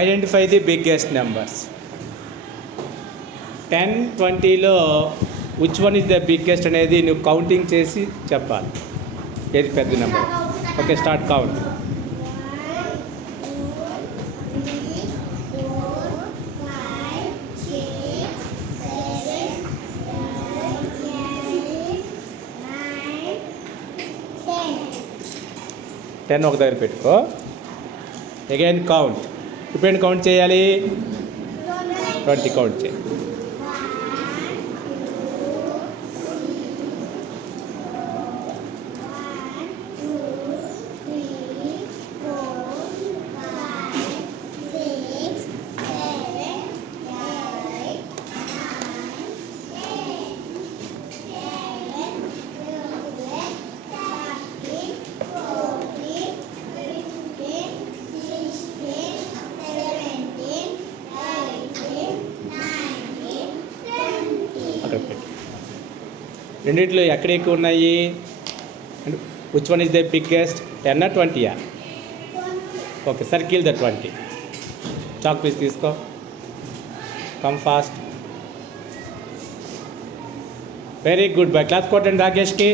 Identify the biggest numbers. 10, 20లో which one is the biggest అనేది నువ్వు కౌంటింగ్ చేసి చెప్పాలి, ఏది పెద్ద నెంబర్. Okay, start count. 10 ఒక దగ్గర పెట్టుకో. Again count. ఇప్పుడు కౌంట్ చేయాలి, 20 కౌంట్ చేయి. రెండిట్లో ఎక్కడ ఎక్కువ ఉన్నాయి? Which one is the biggest? 10 20? Okay, circle the 20. Chalk piece తీసుకో, come fast. Very good boy. Class కొట్టండి రాకేష్కి.